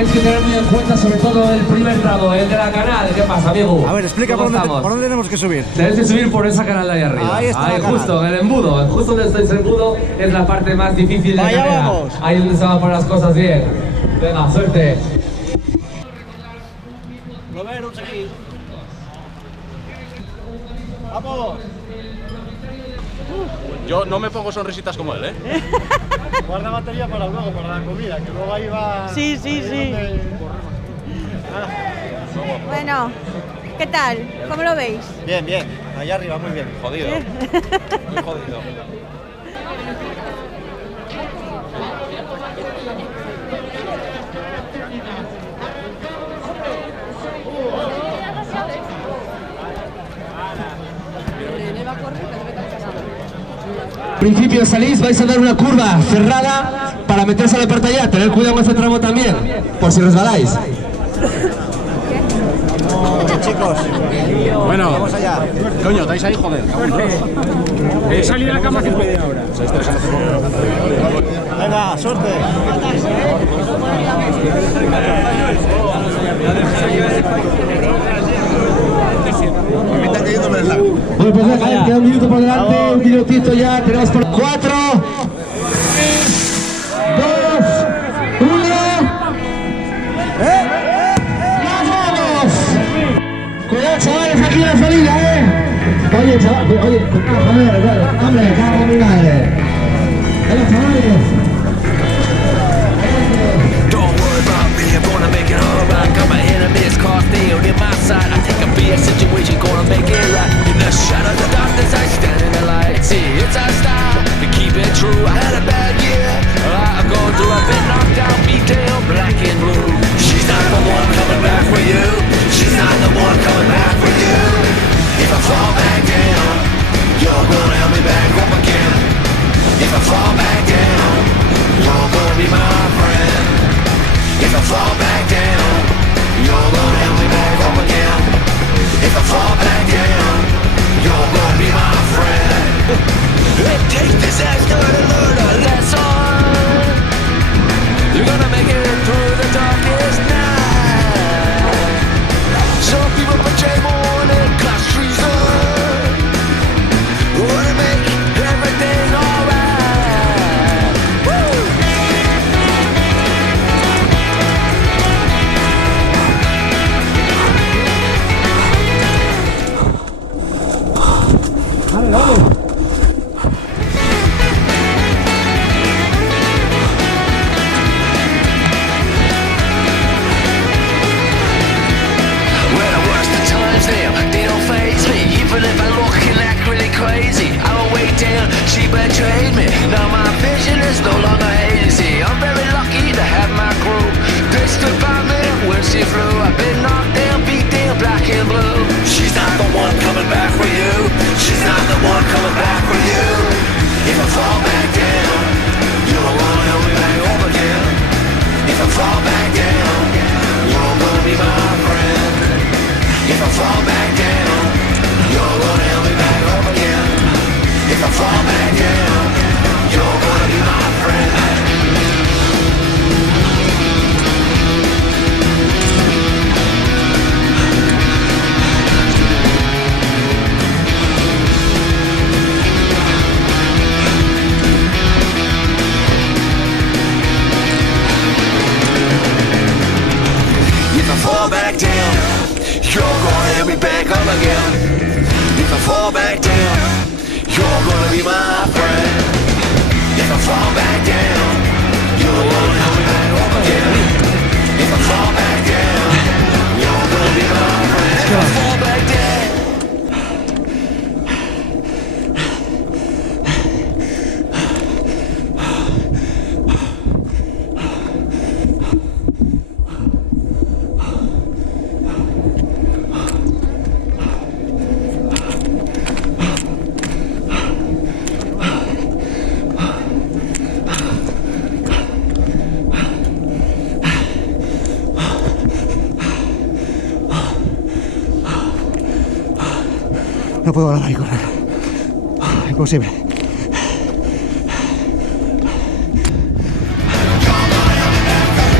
tenéis que tener muy en cuenta sobre todo el primer tramo, el de la canal. ¿Qué pasa, amigo? A ver, explica por dónde tenemos que subir. Tenéis que subir por esa canal de ahí arriba. Ahí está la justo, canal. en el embudo. Justo donde estáis en el embudo es la parte más difícil de la Allá carrera. vamos. Ahí es donde se van a poner las cosas bien. Venga, suerte. Robert, un seguid. ¡Vamos! Yo no me pongo sonrisitas como él, ¿eh? Guarda batería para luego, para la comida, que luego ahí va... Sí. Bueno, ¿qué tal? ¿Cómo lo veis? Bien, allá arriba, muy bien. Jodido. Muy jodido. Al principio salís, vais a dar una curva cerrada para meterse a la parte allá. Tened cuidado con este tramo también, por si resbaláis. Chicos, Bueno, vamos allá. coño, ¿estáis ahí? Joder. He salido de la cama hace media hora. Venga, suerte. Bueno, pues venga, queda un minuto por delante, un minutito ya, tenemos por 4, 3, 2, 1. ¡Vamos! Cuidado, chavales, aquí en la salida, Oye, chaval, oye, hombre, cago en mi madre. Venga, chavales. Don't worry about me, I'm gonna make it alright. Got my enemies caught nailed in my side. I think I'll be a situation, gonna make it right. In the shadow of the darkness, I stand in the light. See, it's our style to keep it true. I had a bad year, I've gone through. I've been knocked down, beat down, black and blue. She's not the one coming back for you. She's not the one coming back for you. If I fall back down, you're gonna help me back up again. If I fall back down, you're gonna be my friend. If I fall back down, you're gonna help me back up again. If I fall back down, you're gonna be my friend. It takes disaster to learn a lesson. You're gonna make it through the darkest night. Some people betray more than class treason. Wanna make everything alright. Woo! Well, the worst of times they don't faze me. Even if I'm looking like really crazy, I will wait down, she betrayed me. Now my vision is no longer hazy. I'm very lucky to have my crew. They stood by me when she flew. I've been knocked down, beat down, black and blue. She's not the one coming back for you. She's not the one coming back for you. If I fall back down, you're gonna help me back up again. If I fall back down, you're gonna be my friend. If I fall back down, you're gonna help me back up again. If I fall back down, you're gonna be my friend. If I fall back down, you're gonna help me back up again. If I fall back down, you're gonna be my friend. If I fall back down, you're gonna help me back up again. If I fall back down, you're gonna be my friend. If I fall back down. No puedo hablar y correr. Imposible.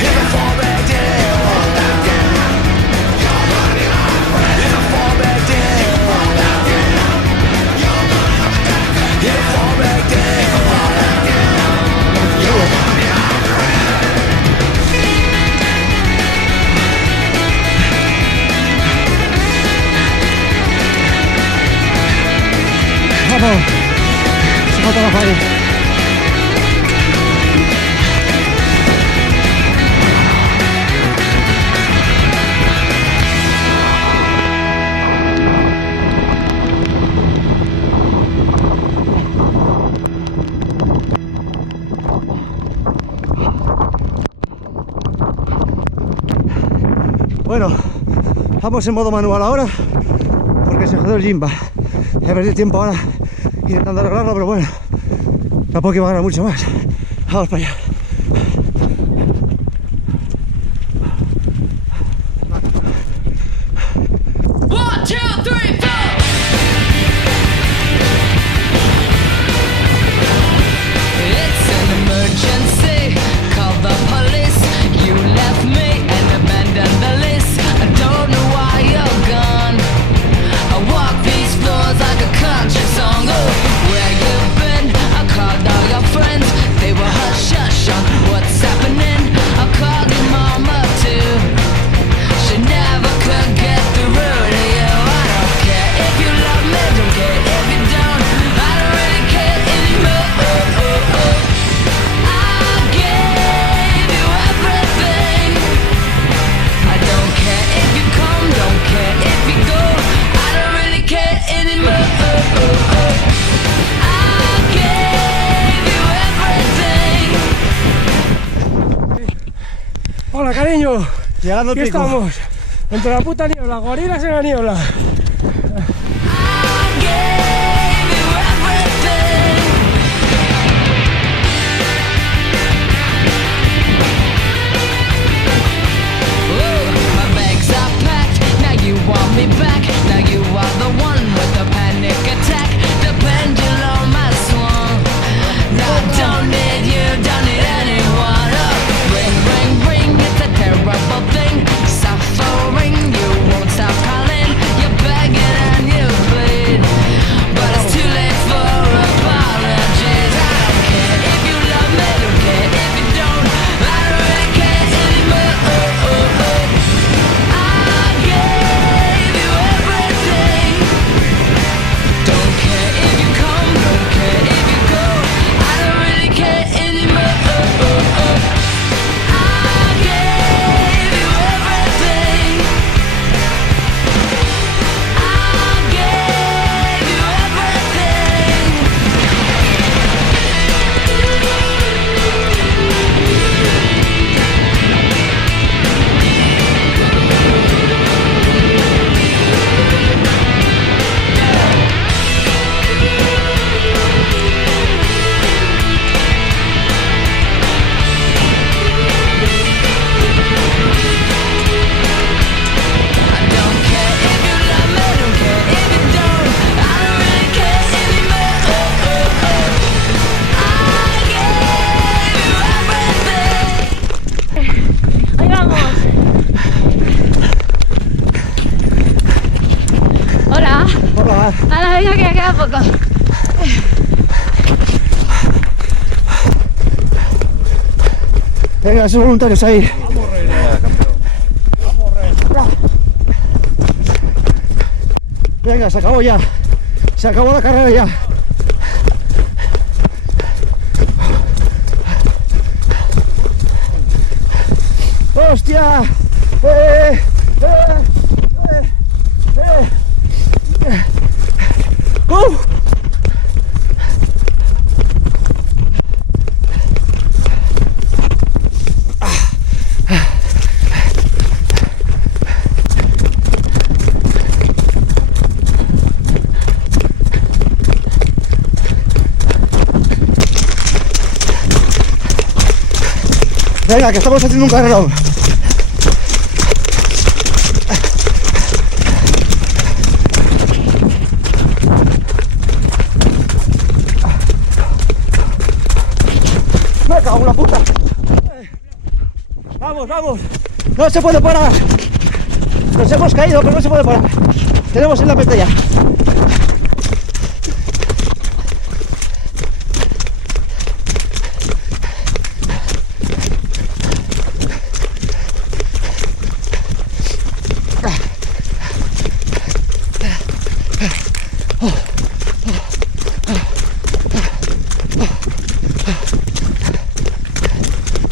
If I fall back down. Bueno, vamos en modo manual ahora porque se jodió el Jimba. He perdido tiempo ahora intentando arreglarlo, pero bueno, tampoco iba a ganar mucho más. Vamos para allá. One, two, three, four. It's an emergency. Call the police. You left me and abandoned the list. I don't know why you're gone. I walk these floors like a country song. Oh, where you been? I called all your friends. They were hush hush on what's happening. I called your mama too. She never could get through to you. I don't care if you love me, don't care if you don't. I don't really care anymore. I gave you everything. I don't care if you come, don't care if you go. I don't really care anymore. I gave you everything. Hola, cariño. Llegando al Aquí pico. estamos. Entre la puta niebla, gorilas en la niebla. I gave you everything. Ooh, my bags are packed. Now you want me back. Now you are the one with the panic attack. The pendulum has swung. I don't need you, don't need anyone. Oh, ring, ring, ring. It's a terrible thing. Suffering, you won't stop calling. You're begging and you bleed, but it's too late for apologies. I don't care if you love me, don't care if you don't. I don't really care anymore. I gave you everything. Don't care if you come, don't care if you go. I don't really care anymore. I gave you everything. I gave you everything. I don't care if you love me, don't care if you don't. I don't really care anymore. I gave you everything. Ahí vamos. Hola. Hola. Ahora venga que ya queda poco. Venga, esos voluntarios ahí. Venga, se acabó ya. Se acabó la carrera ya. ¡Hostia! Venga, que estamos haciendo un carrerón. Me cago en la puta. Vamos, vamos. No se puede parar. Nos hemos caído, pero no se puede parar. Tenemos en la meta ya.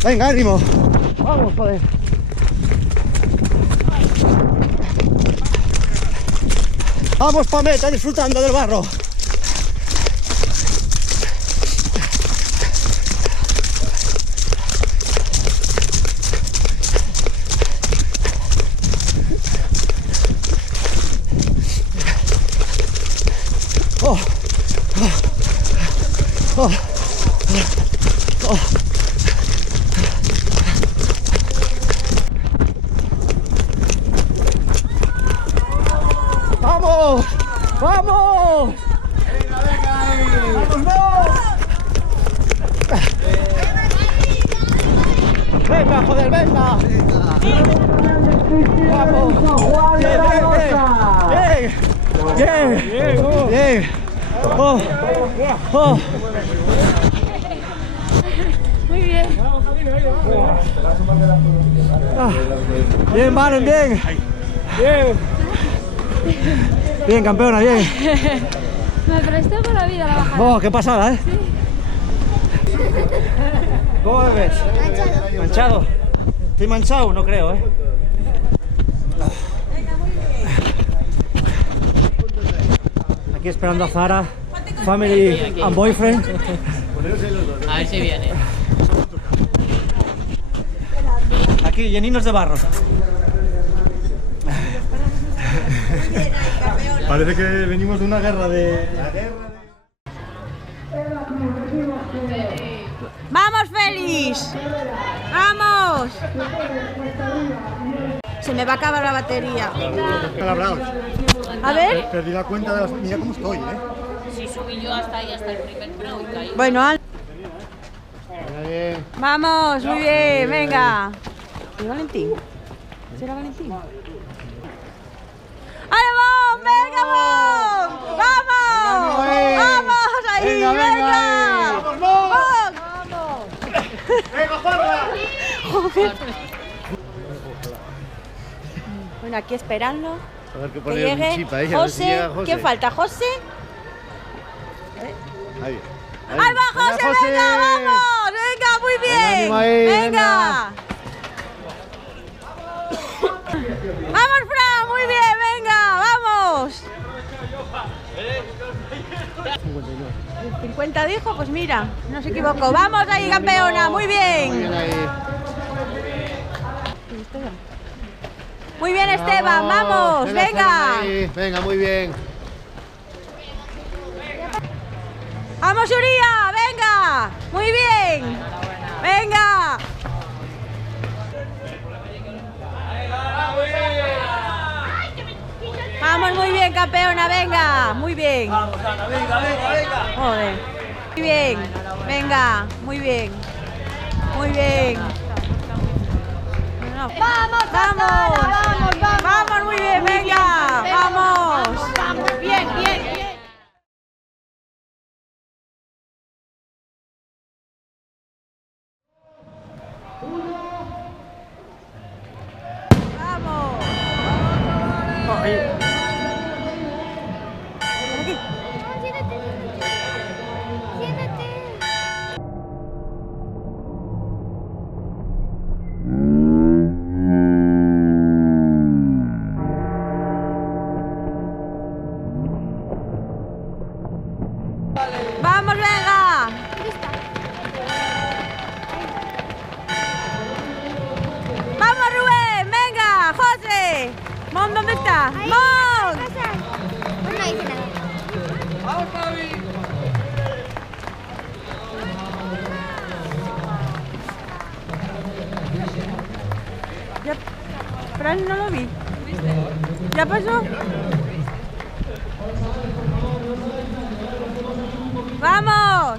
Venga, ánimo. Vamos, joder. Vamos pa' meta disfrutando del barro. ¡Vamos! ¡Vamos! ¡Venga, joder, venga! ¡Vamos! ¡Bien, bien, bien! ¡Bien! ¡Oh! ¡Oh! Muy bien. Ah, bien, Maren, bien. Bien. Bien, campeona, bien. Me prestó por la vida la bajada. Oh, qué pasada, ¿eh? ¿Cómo me ves? Manchado. ¿Estoy manchado? No creo, ¿eh? Aquí esperando a Zara, family and boyfriend. A ver si viene. Aquí, lleninos de barro. Parece que venimos de una guerra de... ¡Vamos, Félix! ¡Vamos! Se me va a acabar la batería. Calabraos. A ver. Perdí la cuenta de las... Mira cómo estoy, ¿eh? Si subí yo hasta ahí, hasta el primer pro y caí. Bueno, Bien. vamos, muy bien, venga. ¿Y Valentín? ¿Será Valentín? ¡Vamos! ¡Venga, vamos! ¡Vamos! ¡Vamos ahí! ¡Venga! ¡Vamos! ¡Venga, Juanra! Joder. Bueno, aquí esperando A ver qué que pone llegue un chip ahí, a ver si José. llega José. ¿Quién falta? ¿José? Ahí. ¡Ahí va, José! ¡Venga, vamos! ¡Venga, muy bien! ánimo ahí, ¡Venga! ¡Vamos, Fran! ¡Muy bien! ¡Venga! ¡Vamos! 50 dijo, pues mira, no se equivocó. ¡Vamos ahí, campeona! ¡Muy bien! Muy bien ahí. Muy bien, Esteban, vamos, Venga, venga. ahí. Venga, muy bien. Vamos, Uría, venga. Muy bien. Venga. Vamos, muy bien, campeona, venga. Muy bien. Vamos, Ana, venga, venga, venga. Joder. Muy bien. Venga, muy bien. Muy bien. No. Vamos, vamos, vamos, vamos. Vamos, muy bien, venga. Vamos. Vamos, bien, bien, bien. Vamos. Aquí. Vamos, venga. Vamos, Rubén, venga, José. Mon, ¿dónde está? Mon. No dice nada. Ya, Fran, no lo vi. ¿Ya pasó? ¡Vamos!